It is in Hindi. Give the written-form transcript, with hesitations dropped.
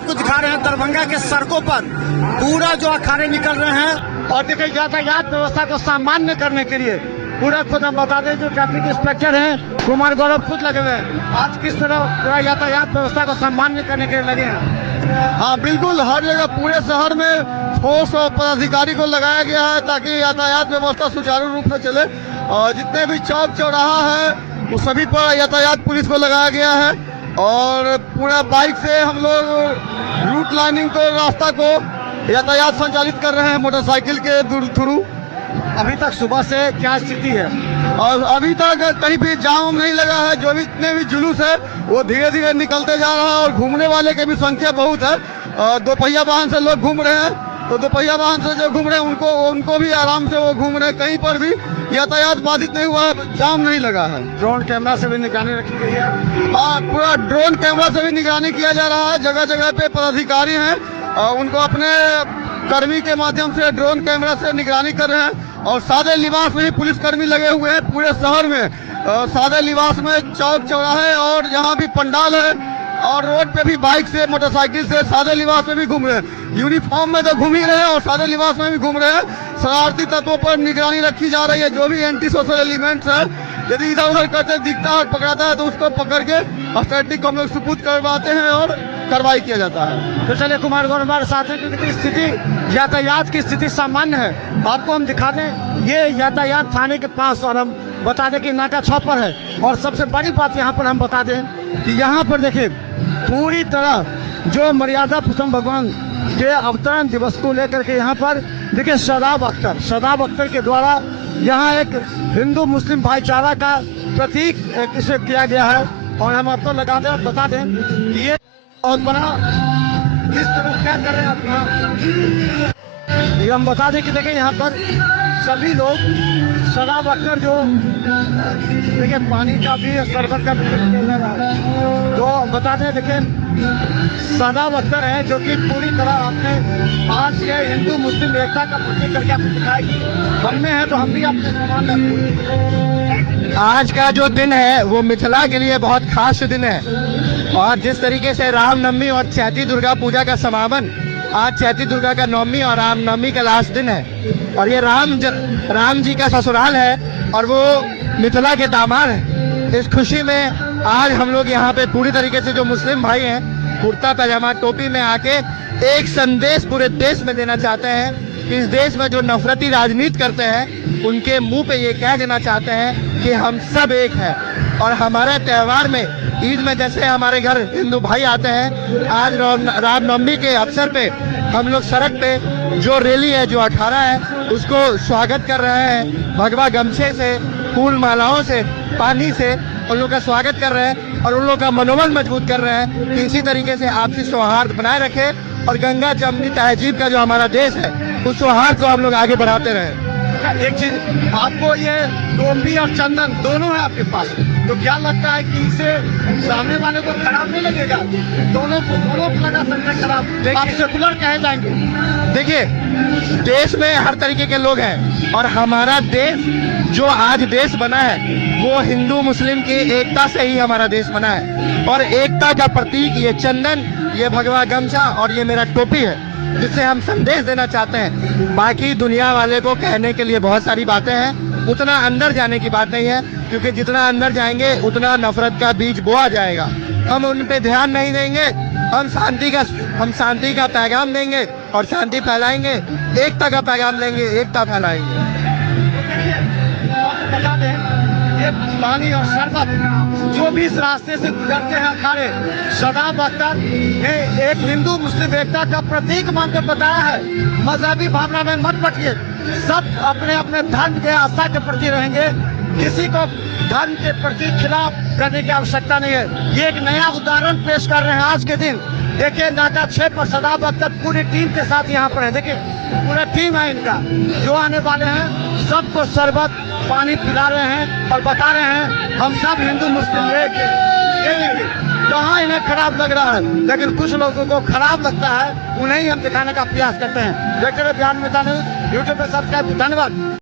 आपको दिखा रहे हैं दरभंगा के सड़कों पर पूरा जो अखाड़े निकल रहे हैं और देखिए यातायात व्यवस्था को सामान्य करने के लिए पूरा खुद हम बता दें जो ट्रैफिक इंस्पेक्टर हैं कुमार गौरव खुद लगे हुए हैं। आज किस तरह पूरा यातायात व्यवस्था को सामान्य करने के लिए लगे हैं? हाँ बिल्कुल, हर जगह पूरे शहर में फोर्स और पदाधिकारी को लगाया गया है ताकि यातायात व्यवस्था सुचारू रूप से चले। और जितने भी चौक चौराहा है वो सभी पर यातायात पुलिस को लगाया गया है और पूरा बाइक से हम लोग रूट लाइनिंग को रास्ता को यातायात संचालित कर रहे हैं मोटरसाइकिल के थ्रू। अभी तक सुबह से क्या स्थिति है? और अभी तक कहीं भी जाम नहीं लगा है। जो भी इतने भी जुलूस है वो धीरे धीरे निकलते जा रहा है और घूमने वाले की भी संख्या बहुत है। दोपहिया वाहन से लोग घूम रहे हैं तो दोपहिया वाहन से जो घूम रहे हैं उनको भी आराम से वो घूम रहे हैं। कहीं पर भी यातायात बाधित नहीं हुआ है, जाम नहीं लगा है। ड्रोन कैमरा से भी निगरानी रखी गई है और पूरा ड्रोन कैमरा से भी निगरानी किया जा रहा है। जगह जगह पे पदाधिकारी हैं उनको अपने कर्मी के माध्यम से ड्रोन कैमरा से निगरानी कर रहे हैं। और सादे लिबास में ही पुलिसकर्मी लगे हुए हैं पूरे शहर में। सादे लिबास में चौक चौराहे और जहाँ भी पंडाल है और रोड पे भी बाइक से मोटरसाइकिल से सादे लिबास में भी घूम रहे हैं। यूनिफॉर्म में तो घूम ही रहे हैं और सादे लिबास में भी घूम रहे हैं। शरारती तत्वों पर निगरानी रखी जा रही है। जो भी एंटी सोशल एलिमेंट्स है यदि इधर उधर करते दिखता है पकड़ाता है तो उसको पकड़ के अथॉरिटी को हम लोग सुपुर्द करवाते हैं और कार्रवाई किया जाता है। तो चलिए कुमार गौरव हमारे साथ हैं क्योंकि स्थिति यातायात की स्थिति सामान्य है। आपको हम दिखा दें ये यातायात थाने के पास और हम बता दें कि नाका 6 पर है। और सबसे बड़ी बात यहाँ पर हम बता दें कि यहाँ पर देखिए पूरी तरह जो मर्यादा पुरुषोत्तम भगवान के अवतरण दिवस को लेकर के यहाँ पर देखिए शादाब अख्तर के द्वारा यहाँ एक हिंदू मुस्लिम भाईचारा का प्रतीक इसे किया गया है। और हम आपको लगा दें और बता दें कि ये बहुत बड़ा किस तरह क्या कर रहे हैं आप यहाँ। ये हम बता दें कि देखिए यहाँ पर सभी लोग शादाब अख्तर जो देखिए पानी का भी शरबत का भी तो बता दें देखिए शादाब अख्तर है जो कि पूरी तरह आपने आज ये हिंदू मुस्लिम एकता का प्रतीक करके आपको दिखाया कि हम में है तो हम भी अपने समान रखें। आज का जो दिन है वो मिथिला के लिए बहुत खास दिन है। और जिस तरीके से रामनवमी और चैती दुर्गा पूजा का समापन आज चैती दुर्गा का नवमी और रामनवमी का लास्ट दिन है और ये राम जी का ससुराल है और वो मिथिला के दामाद है। इस खुशी में आज हम लोग यहाँ पे पूरी तरीके से जो मुस्लिम भाई हैं कुर्ता पैजामा टोपी में आके एक संदेश पूरे देश में देना चाहते हैं कि इस देश में जो नफरती राजनीति करते हैं उनके मुंह पे ये कह देना चाहते हैं कि हम सब एक हैं। और हमारे त्यौहार में ईद में जैसे हमारे घर हिंदू भाई आते हैं आज रामनवमी के अवसर पे हम लोग सड़क पे जो रैली है जो 18 है उसको स्वागत कर रहे हैं। भगवा गमछे से फूल मालाओं से पानी से उन लोग का स्वागत कर रहे हैं और उन लोग का मनोबल मजबूत कर रहे हैं कि इसी तरीके से आपसी सौहार्द बनाए रखें और गंगा जमनी तहजीब का जो हमारा देश है उस सौहार्द को हम लोग आगे बढ़ाते रहें। एक चीज आपको ये डोंबी और चंदन दोनों है आपके पास तो क्या लगता है कि इसे सामने वाले को खराब नहीं लगेगा? दोनों को लगा सकते हैं खराब। आप सेकुलर कहे जाएंगे। देखिए देश में हर तरीके के लोग हैं और हमारा देश जो आज देश बना है वो हिंदू मुस्लिम की एकता से ही हमारा देश बना है। और एकता का प्रतीक ये चंदन ये भगवा गमछा और ये मेरा टोपी है जिससे हम संदेश देना चाहते हैं। बाकी दुनिया वाले को कहने के लिए बहुत सारी बातें हैं, उतना अंदर जाने की बात नहीं है क्योंकि जितना अंदर जाएंगे उतना नफरत का बीज बोआ जाएगा। हम उन पे ध्यान नहीं देंगे। हम शांति का पैगाम देंगे और शांति फैलाएंगे। एकता का पैगाम देंगे, एकता फैलाएंगे। बता दें ये पानी और शरबत जो भी इस रास्ते से गुजरते हैं अखाड़े शादाब अख्तर ने एक हिंदू मुस्लिम एकता का प्रतीक मानकर बताया है। मजहबी भावना में मत बटिए, सब अपने अपने धर्म के आस्था के प्रति रहेंगे। किसी को धर्म के प्रति खिलाफ करने की आवश्यकता नहीं है। ये एक नया उदाहरण पेश कर रहे हैं आज के दिन। देखिए नाका 6 पर शादाब अख्तर पूरी टीम के साथ यहाँ पर है। देखिए पूरा टीम है इनका जो आने वाले हैं सबको शरबत पानी पिला रहे हैं और बता रहे हैं हम सब हिंदू मुस्लिम एक। कहाँ इन्हें खराब लग रहा है लेकिन कुछ लोगों को खराब लगता है उन्हें ही हम दिखाने का प्रयास करते हैं। देखते रहिए बिहार में यूट्यूब पे सब्सक्राइब। धन्यवाद।